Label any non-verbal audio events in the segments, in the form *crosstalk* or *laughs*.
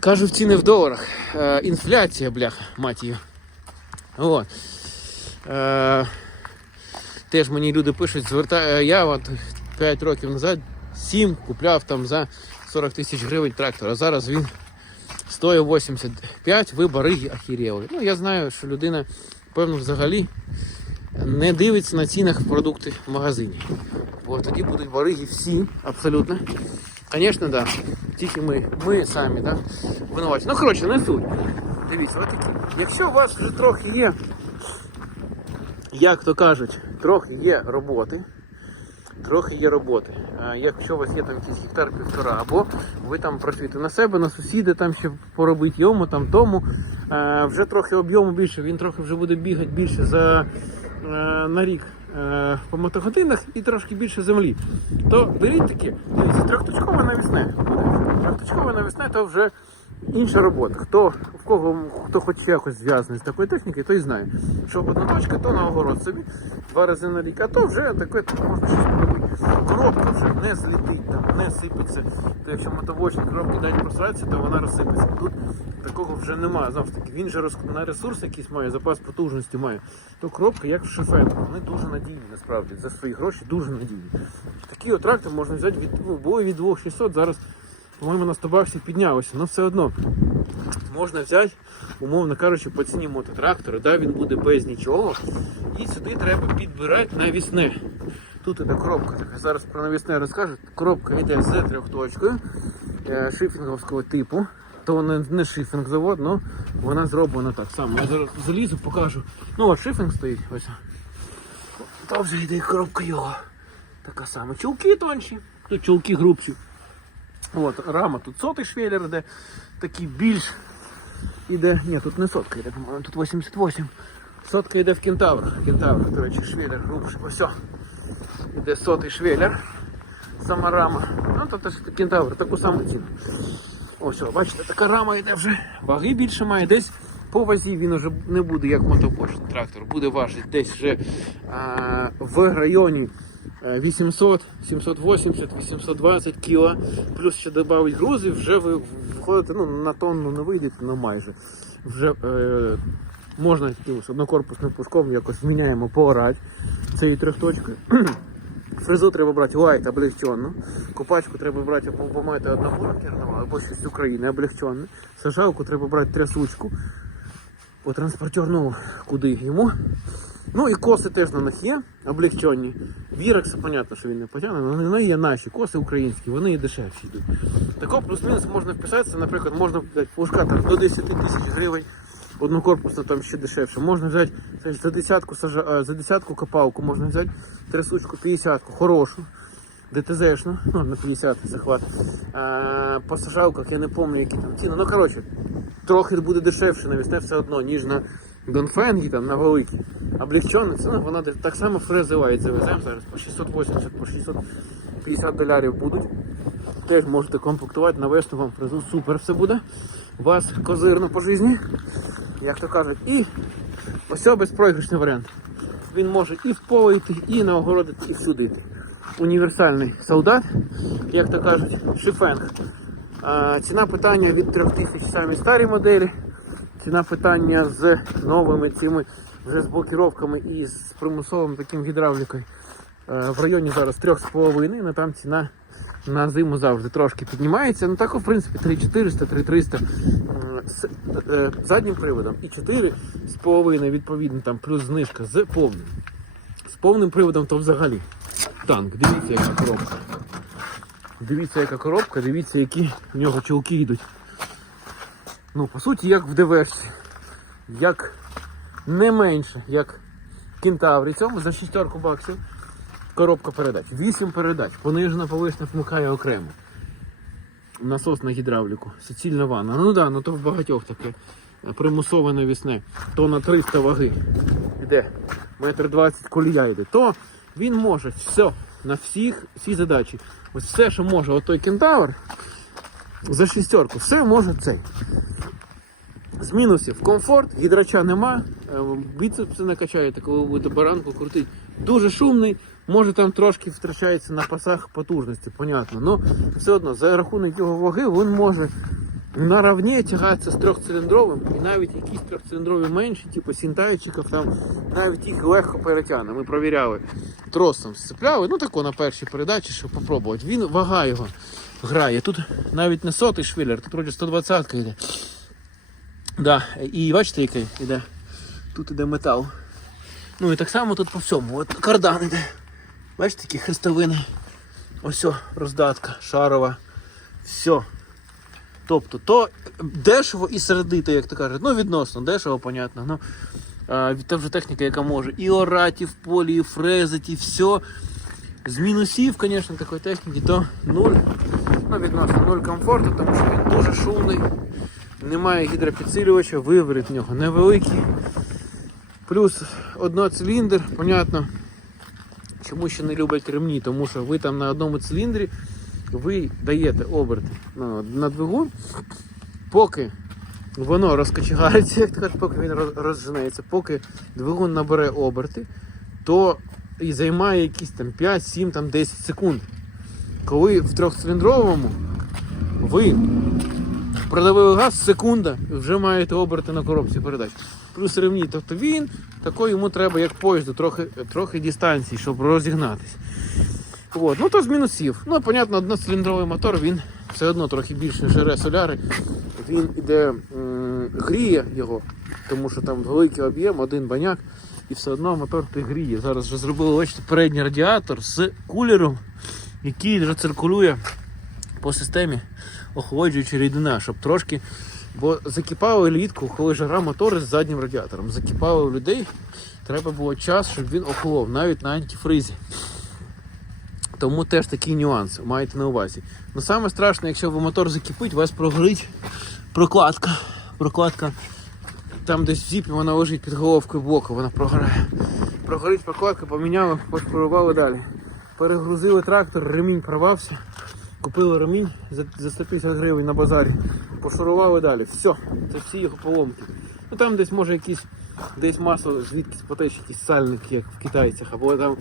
Кажуть, ціни в доларах. Е, інфляція, мать її. От. Е, теж мені люди пишуть, звертаю, я от 5 років назад 7 купляв там за 40 тисяч гривень трактор, а зараз він стоїть 85, ви бариги ахірєві. Ну, я знаю, що людина, певно, взагалі не дивиться на цінах продукти в магазині. Бо тоді будуть бариги всі, абсолютно. Звісно, да. Тільки ми, ми самі, да, винуваті. Ну, коротше, не суть. Дивіться, отакі. Якщо у вас вже трохи є, як то кажуть, трохи є роботи, трохи є роботи. Якщо у вас є там якийсь гектар півтора, або ви там працюєте на себе, на сусіда там ще поробити йому, там тому, вже трохи об'єму більше, він трохи вже буде бігати більше за на рік по мотогодинах і трошки більше землі, то беріть такі, трьохточкове навісне. Трьохточкове навісне то вже інша робота. Хто в кого хто хоч якось зв'язаний з такою технікою, той знає, що одна точка, то на огород собі два рази на рік, а то вже таке можна щось поробити. Коробка вже не злітить, там, не сипеться. То якщо мотовочник коробки дать просратися, то вона розсипеться. Тут такого вже немає. Знову ж таки, він же роз- на ресурс якийсь має, запас потужності має. То коробка, як в шифетку, вони дуже надійні насправді. За свої гроші дуже надійні. Такий от трактор можна взяти від, ну, від 2600, зараз, по-моєму, на 100 баксів піднялося. Але все одно можна взяти, умовно кажучи, по ціні мототрактора, да, він буде без нічого. І сюди треба підбирати навісне. Тут іде коробка така. Зараз про навісне розкажу. Коробка йде з трьохточкою е, шифінговського типу. То вона не шифінг завод, але вона зроблена так само. Я зараз залізу, покажу. Ну от шифінг стоїть. Ось. Там вже йде коробка його. Така сама. Чулки тонші, тут чулки грубші. От, рама тут сотий швеллер іде, такий більш іде. Ні, тут не сотка йде, по-моєму, тут 88. Сотка йде в кентаврах. Кентавр, до речі, швеллер грубший. Ось. Іде сотий швеллер. Сама рама. Ну, то теж кентавр, таку саму ціну. Ось, бачите, така рама йде вже. Ваги більше має десь. По вазі він вже не буде як мотопошт трактор, буде важити десь вже а, в районі 800, 780, 820 кг. Плюс ще додавить грузи, вже ви виходите ну, на тонну не вийдете, ну майже. Вже е, можна ж однокорпусним пуском якось зміняємо поорати цією трьохточкою. *clears throat* Фрезу треба брати лайт облегченну. Копачку треба брати або маєте однобуркерну, або щось з України облегченне. Сажалку треба брати трясучку. По транспортерну куди йому. Ну і коси теж на них є, облегчені. Вірекс, понятно, що він не потягне, але вони є наші, коси українські, вони і дешевші йдуть. Тако плюс-мінус можна вписатися, наприклад, можна там, до 10 тисяч гривень, однокорпусна там ще дешевше. Можна взяти за десятку, сажа, за десятку копалку, можна взяти трясучку 50 хорошу. ДТЗшну, ну на 50 захват. А, по сажалках я не пам'ятаю, які там ціни. Ну коротше, трохи буде дешевше навісне все одно, ніж на Донфенгі, там, на великі. Облегчена ціна, вона так само фрезивається. Веземо зараз по 680, по 650 долярів будуть. Теж можете комплектувати, навести вам фрезу, супер все буде. Вас козирно по житті, як то кажуть. І ось безпроіграшний варіант. Він може і в поле йти, і на огороди, і всюди йти. Універсальний солдат, як то кажуть, шифенг. Ціна питання від 3000 самі старі моделі. Ціна питання з новими цими вже з блокіровками і з примусовим таким гідравлікою е, в районі зараз 3,5, але там ціна на зиму завжди трошки піднімається. Ну так, в принципі, 3400, 3300 з е, заднім приводом і 4,5 відповідно там плюс знижка з повним. З повним приводом то взагалі танк. Дивіться, яка коробка. Дивіться, яка коробка, дивіться, які в нього чулки йдуть. Ну, по суті, як в ДВшці. Як не менше, як кентаврі цьому за шістерку баксів. Коробка передач. 8 передач. Понижена поверхня вмикає окремо. Насос на гідравліку. Суцільна ванна. Ну да, ну то в багатьох таке примусове навісне. То на 300 ваги. Іде. Метр 20 колія йде. То він може все на всіх всі задачі. Ось все, що може отой кентавр за шістерку, все може цей. З мінусів комфорт, гідрача нема, е, біцепси накачаєте, коли ви будете баранку крутити. Дуже шумний, може там трошки втрачається на пасах потужності, понятно. Но все одно за рахунок його ваги він може наравні тягається з трьохциліндровим, і навіть якісь трьохциліндрові менші, типу сінтайчиків, там навіть їх легко перетягне. Ми провіряли. Тросом сцепляли, ну тако на першій передачі, щоб попробувати. Він вага його грає. Тут навіть не сотий швеллер, тут вроді 120-ка йде. Да. І бачите, який іде? Тут іде метал. Ну і так само тут по всьому. От кардан іде. Бачите, такі хрестовини. Ось роздатка, шарова. Все. Тобто, то дешево і середито, як то кажуть. Ну, відносно, дешево, понятно. Ну, а, це вже техніка, яка може і орати, в полі, і фрезити, і все. З мінусів, звісно, такої техніки, то нуль. Ну, відносно нуль комфорту, тому що він дуже шумний. Немає гідропідсилювача, виворіт в нього невеликий. Плюс одноциліндр, понятно. Чому ще не люблять ремні? Тому що ви там на одному циліндрі ви даєте оберти на, двигун, поки воно розкочегається, як *laughs* то кажуть, поки він розженеться, поки двигун набере оберти, то і займає якісь там 5, 7, там 10 секунд. Коли в трьохциліндровому ви продавили газ секунда, і вже маєте оберти на коробці передач. Плюс ремні. Тобто він такий йому треба, як поїзду, трохи, трохи дистанції, щоб розігнатись. От. Ну то з мінусів. Ну, понятно, одноциліндровий мотор, він все одно трохи більше жере соляри. Він іде, гріє його, тому що там великий об'єм, один баняк, і все одно мотор ти гріє. Зараз вже зробили бачите, передній радіатор з кулером, який рециркулює по системі охолоджуюча рідина, щоб трошки. Бо закипало влітку, коли жара мотори з заднім радіатором. Закипало у людей, треба було час, щоб він охолов, навіть на антифризі. Тому теж такий нюанс маєте на увазі. Ну саме якщо ви мотор закипить, у вас прогорить прокладка. Прокладка там десь в зіпі вона лежить під головкою боку, вона прогорає. Прогорить прокладка, поміняли, пошпарували далі. Перегрузили трактор, ремінь порвався. Купили ремінь за, за 150 гривень на базарі, пошурували далі. Все, це всі його поломки. Ну там десь може якісь десь масло звідкись потече, якийсь сальник, як в китайцях, або там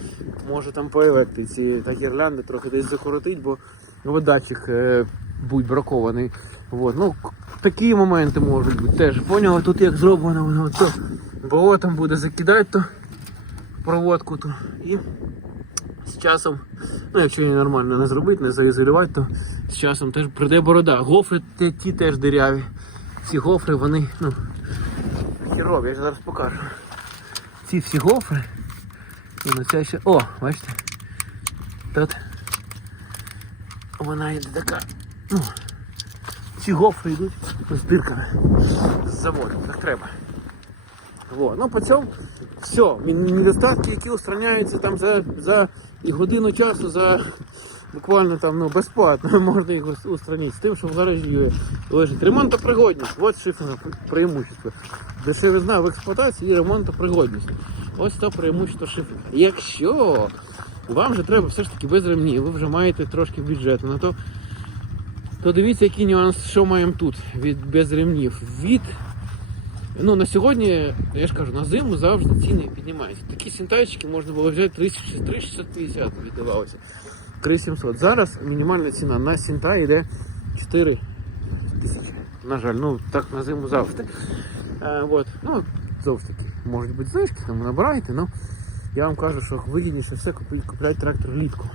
може там по електриці та гірлянди трохи десь закоротить, бо ну, е, будь бракований. Вот. Ну, такі моменти можуть бути теж. Поняли, тут як зроблено воно, то болотом буде закидати то проводку то і з часом, ну якщо її нормально не зробити, не заізолювати, то з часом теж прийде борода. Гофри ті, теж диряві. Ці гофри, вони, ну, хірові, я ж зараз покажу. Ці всі гофри. На ця ще. О, бачите? Тут вона йде така. Ну, ці гофри йдуть з дирками з заводу, так треба. Вот. Ну, по цьому все. Недостатки, які устраняються там за, за годину часу, за буквально там ну, безплатно *laughs* можна їх ус- устранити. З тим, що в гаражі лежить ремонтопригодність. Ось шиферне преимущество. Дешевизна в експлуатації і ремонтопригодність. Ось це преимущество шифера. Якщо вам же треба все ж таки без ремнів, ви вже маєте трошки бюджету на то, то дивіться, який нюанс, що маємо тут від без ремнів. Від Ну, на сьогодні, я ж кажу, на зиму завжди ціни піднімаються. Такі сінтайчики можна було взяти 3650 віддавалося. 3700. Зараз мінімальна ціна на сінта йде 4 тисячі. На жаль, ну так на зиму завжди. Е, от. Ну, таки, можуть бути знижки, там набирайте, але я вам кажу, що вигідніше все купляти трактор влітку.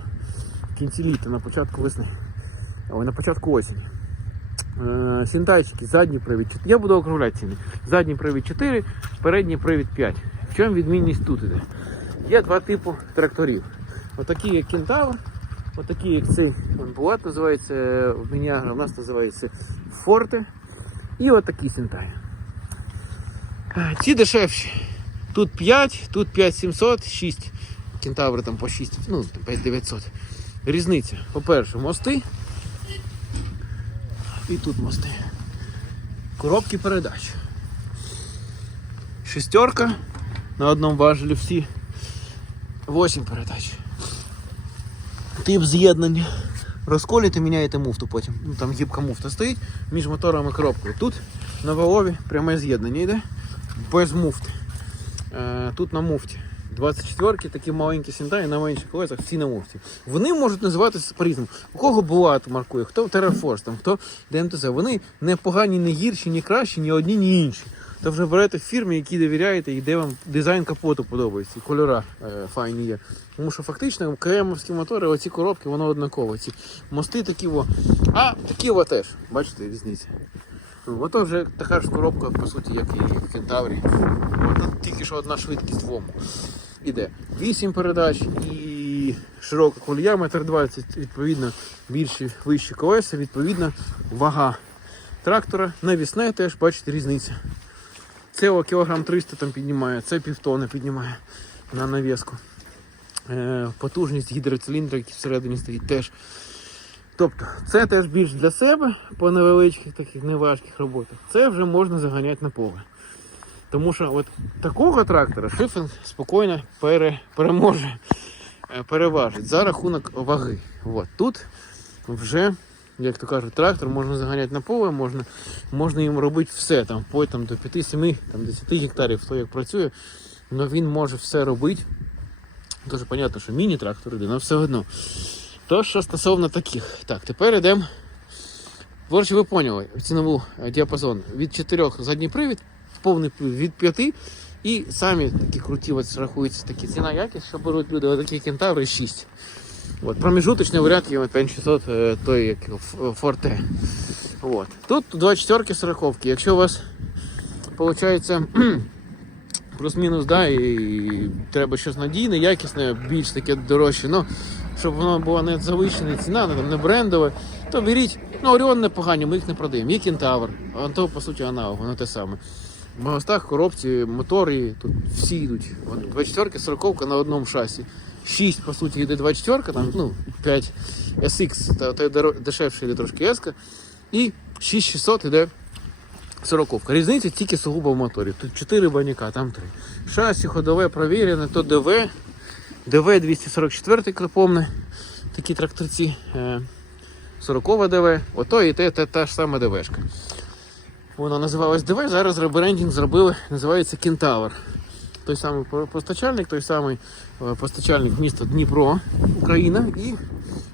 В кінці літа, на початку весни. Ой, на початку осені. Е, Сінтайчики, задній привід. Я буду округляти ціни. Задній привід 4, передній привід 5. В чому відмінність тут іде? Є два типи тракторів. Отакі, як Кентавр, отакі, як цей Булат називається в Мініагра, у нас називається Форте. І отакі Сінтай. Е, Ці дешевші. Тут 5, тут 5700, 6. Кентаври там по 6, ну, там 5900. Різниця. По-перше, мости. І тут мости. Коробки передач. Шестерка на одному важелі всі 8 передач. Тип з'єднання. Розколіте, міняєте муфту потім. Ну, там гібка муфта стоїть між мотором і коробкою. Тут на валові пряме з'єднання йде без муфти. Е, тут на муфті 24-ки, такі маленькі сіндаї на менших колесах, всі на муфті. Вони можуть називатися по-різному. У кого Булат маркує, хто Terraforce, там, хто ДМТЗ. Вони не погані, не гірші, ні кращі, ні одні, ні інші. То вже берете фірми, які довіряєте, і де вам дизайн капоту подобається, і кольора е, файні є. Тому що фактично КМовські мотори, оці коробки, воно однаково. Ці мости такі во. А такі во теж. Бачите, різниця. Ото вже така ж коробка, по суті, як і в Кентаврі. Тільки що одна швидкість двом іде. 8 передач і широка колія, метр 20, відповідно, більші вищі колеса, відповідно, вага трактора. Навісне теж, бачите, різниця. Це кілограм 300 там піднімає, це півтони піднімає на навіску. Е, потужність гідроциліндра, який всередині стоїть, теж. Тобто, це теж більш для себе по невеличких таких неважких роботах. Це вже можна заганяти на поле. Тому що от такого трактора шифінг спокійно пере, переможе, е, переважить за рахунок ваги. От. Тут вже, як то кажуть, трактор можна заганяти на поле, можна, можна їм робити все, там, вплоть там, до 5-7, там, 10 гектарів, хто як працює, але він може все робити. Дуже зрозуміло, що міні-трактор іде, але все одно. То, що стосовно таких. Так, тепер йдемо. Коротше, ви поняли, цінову е, діапазон від 4 задній привід, повний від 5. І самі такі круті от рахуються такі ціна якість, що беруть люди, отакі кентаври 6. От, промежуточний варіант є 5600, е, той як Форте. От. Тут 24 40 Якщо у вас виходить *clears throat* плюс-мінус, да, і треба щось надійне, якісне, більш таке дорожче. Ну, щоб воно було не завищена ціна, не, там, не брендове, то беріть. Ну, Оріон непогані, ми їх не продаємо. Є кентавр, а то, по суті, аналог, воно те саме. В магостах, коробці, мотори, тут всі йдуть. От 24 40 на одному шасі. 6, по суті, йде 24, там, ну, 5 SX, та, та дешевше йде трошки S. І 6600 йде 40. Різниця тільки сугубо в моторі. Тут 4 баняка, там 3. Шасі ходове провірене, то ДВ, ДВ 244 клепомне, такі тракторці. е, 40 ДВ, ото і те, те, та ж сама ДВшка. Вона називалась ДВ, зараз ребрендінг зробили, називається Кентавр. Той самий постачальник, той самий е, постачальник міста Дніпро, Україна, і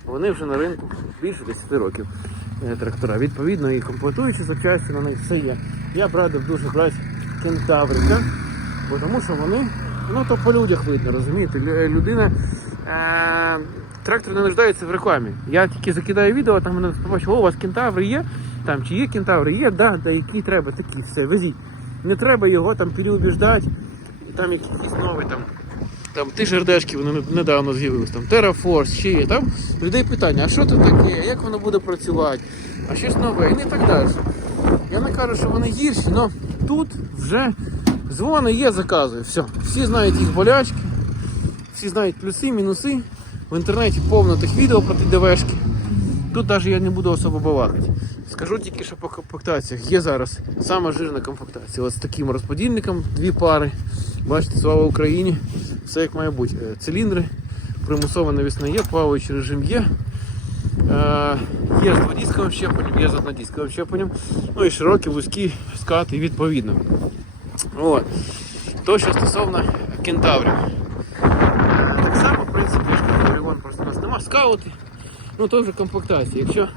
вони вже на ринку більше 10 років е, трактора. Відповідно, і комплектуючі запчасті на них все є. Я б радив дуже брати кентаврика, бо тому що вони, ну то по людях видно, розумієте, людина. Е- трактор не нуждається в рекламі. Я тільки закидаю відео, там мене побачив, о, у вас кентаври є, там чи є кентаври, є, да, да, які треба, такі, все, везіть. Не треба його там переубіждати, там якийсь новий там. Там ті жердешки вони недавно з'явились, там Terraforce, ще є. Там людей питання, а що це таке, як воно буде працювати, а щось нове, і не так далі. Я не кажу, що вони гірші, але тут вже дзвони є, закази. Все. Всі знають їх болячки, всі знають плюси, мінуси. В інтернеті повно тих відео про ті ДВшки. Тут навіть я не буду особо балакати. Скажу тільки, що по комплектаціях є зараз сама жирна комплектація. От з таким розподільником дві пари. Бачите, слава Україні. Все як має бути. Е, Циліндри, примусова навісна є, плаваючий режим є. Е, Є з дводісковим щепленням, є з однодісковим щепленням. Ну і широкі, вузькі скати відповідно. От. То, що стосовно кентаврів. Так само, в принципі, кажу, просто у нас нема скаути. Ну то вже комплектація. Якщо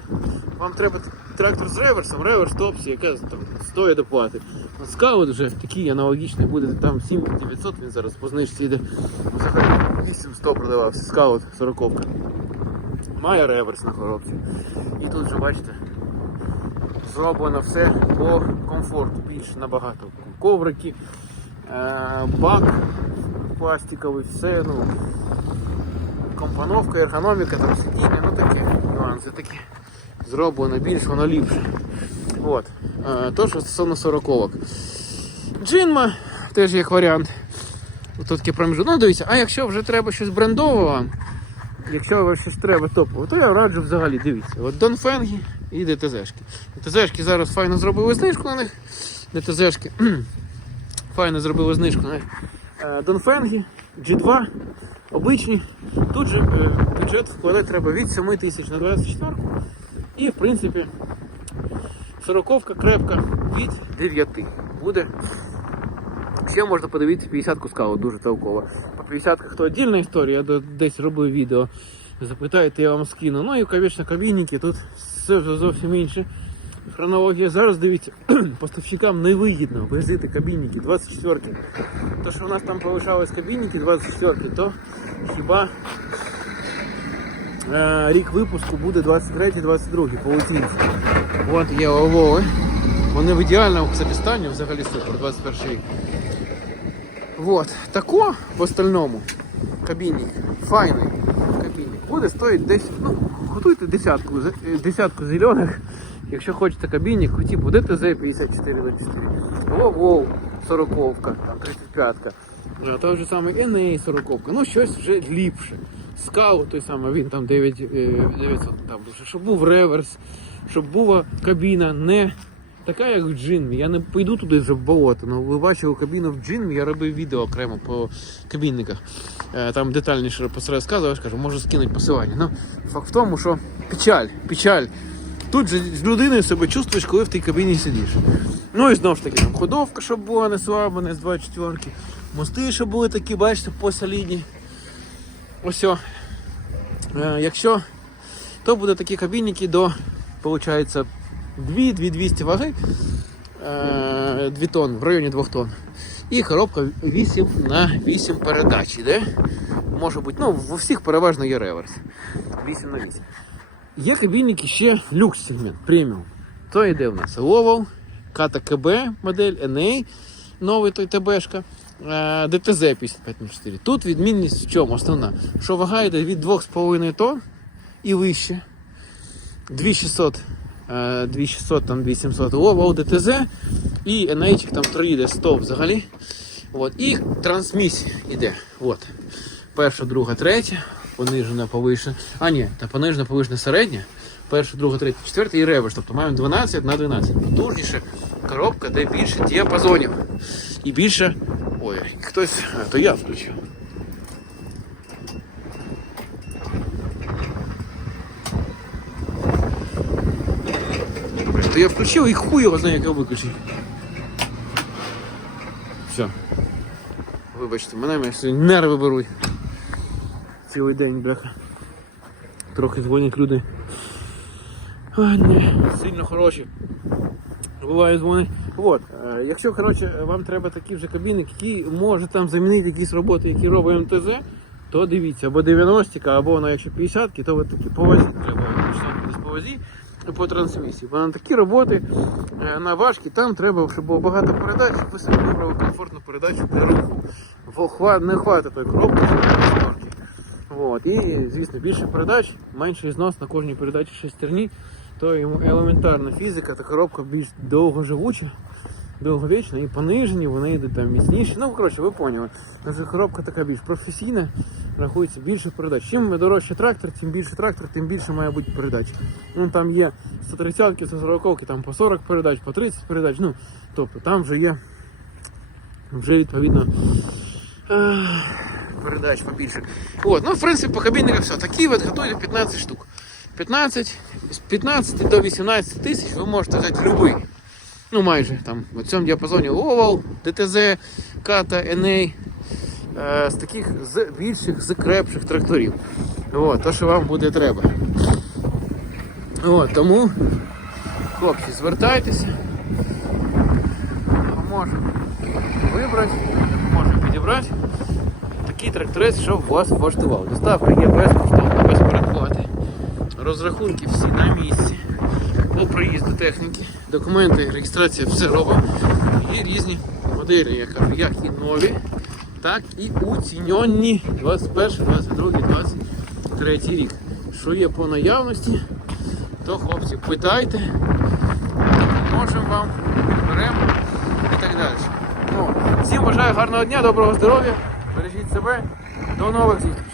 вам треба трактор з реверсом, реверс топсі, яке там стоїть доплати. Скаут вже такий аналогічний буде, там 7900 він зараз по знижці йде. Взагалі 8100 продавався, скаут 40 Має реверс на коробці. І тут вже бачите, зроблено все по комфорту, більше набагато. Коврики, е, бак пластиковий, все, ну, компоновка, ергономіка, там сидіння, ну таке, нюанси такі. Зроблено більш, воно ліпше. От. Е, то, що стосовно 40 Джинма теж як варіант. Тут таке. Ну, дивіться, а якщо вже треба щось брендового якщо вам щось треба топового, то я раджу взагалі, дивіться. От Донфенгі і ДТЗшки. ДТЗшки зараз файно зробили знижку на них. ДТЗшки *clears throat* файно зробили знижку на них. Е, Донфенгі, G2, обичні. Тут же е, бюджет вкладати треба від 7 тисяч на 24 і в принципі сороковка крепка від 9 буде. Ще можна подивитися 50 скаут, дуже толково. По 50-ках то отдільна історія, я десь робив відео. Запитайте, я вам скину. Ну і, звісно, кабінники, тут все вже зовсім інше. Хронологія зараз дивіться, *clears throat* поставщикам не вигідно возити кабінники 24-ки. То, що у нас там повишались кабінники 24-ки, то хіба рік випуску буде 23-22 по. От є Овови. Вони в ідеальному стані взагалі супер, 21 рік. Вот. Тако в остальному кабінник, файний кабінник, буде стоїть десь, ну, готуйте десятку, е, десятку зелених, якщо хочете кабінник, хотів буде ТЗ 54 на 4. Воу, 40 там 35-ка. А той же самий NA 40 ну щось вже ліпше. Скаут той самий, він там 9, е, 900, там, щоб був реверс, щоб була кабіна не така, як в джинмі. Я не пойду туди вже болото. Ну, ви бачили кабіну в джинмі, я робив відео окремо по кабінниках. Е, Там детальніше про це розказував, кажу, можу скинути посилання. Ну, факт в тому, що печаль, печаль. Тут же з людиною себе чувствуєш, коли в тій кабіні сидиш. Ну і знову ж таки, там ходовка, щоб була не слаба, не з 24 ки Мости, щоб були такі, бачите, посолідні. Ось. Е, якщо то буде такі кабінники до, виходить, 2-200 ваги, е, 2 тонн, в районі 2 тонн. І коробка 8 на 8 передач іде. Може бути, ну, во всіх переважно є реверс. 8 на 8. Є кабінники ще люкс сегмент, преміум. То йде в нас Kata KB модель, NA, новий той ТБшка, е, ДТЗ 5504. Тут відмінність в чому основна? Що вага йде від 2,5 тонн і вище. 2600, е, 2600 там 2700 Lowell ДТЗ і NH там 3 йде 100 взагалі. От. І трансмісія йде. От. Перша, друга, третя, понижена, повишена. А, ні, та понижена, повишена середня. Перша, друга, третя, четверта і реверс. Тобто маємо 12 на 12. Потужніша коробка, де більше діапазонів. І більше. Ой, хтось. То я включив. То я включив і хуй його знає, як його виключив. Все. Вибачте, мене мене сьогодні нерви беруть. Цілий день, бляха. Трохи дзвонять люди. Ай, не, сильно хороші. Буває дзвонить. От, е, якщо коротше, вам треба такий вже кабінник, який може там замінити якісь роботи, які робить МТЗ, то дивіться, або 90-ка, або якщо 50 то от такі по вазі треба десь по вазі і по трансмісії. Бо на такі роботи е, на важкі там треба, щоб було багато передач, ви собі вибрали комфортну передачу для руху. Не хватить той коробки, шестерки. От. І, звісно, більше передач, менший знос на кожній передачі шестерні, то йому елементарна фізика, та коробка більш довгоживуча, довговічна і понижені, вони йдуть там міцніші. Ну, коротше, ви поняли. Наша коробка така більш професійна, рахується більше передач. Чим дорожче трактор, тим більше трактор, тим більше має бути передач. Ну там є 130-ки, 140-ки, там по 40 передач, по 30 передач. Ну, тобто там вже є вже відповідно. е, передач побільше. От, ну, в принципі, по кабінниках все. Такі от готують 15 штук. 15, з 15 до 18 тисяч ви можете взяти любий. Ну, майже там в цьому діапазоні Oval, DTZ, Kata, NA. Е, з таких з більших, з тракторів. От, то, що вам буде треба. От, тому, хлопці, звертайтеся. Поможемо вибрати, можемо підібрати такий тракторець, щоб вас влаштував. Доставка є безкоштовна, без переплати. Розрахунки всі на місці. По приїзду техніки, документи, реєстрація, все робимо. Є різні моделі, я кажу, як і нові, так і уціньонні 21, 22, 23 рік. Що є по наявності, то хлопці питайте, допоможемо вам, беремо і так далі. Ну, всім бажаю гарного дня, доброго здоров'я, бережіть себе, до нових зустрічей.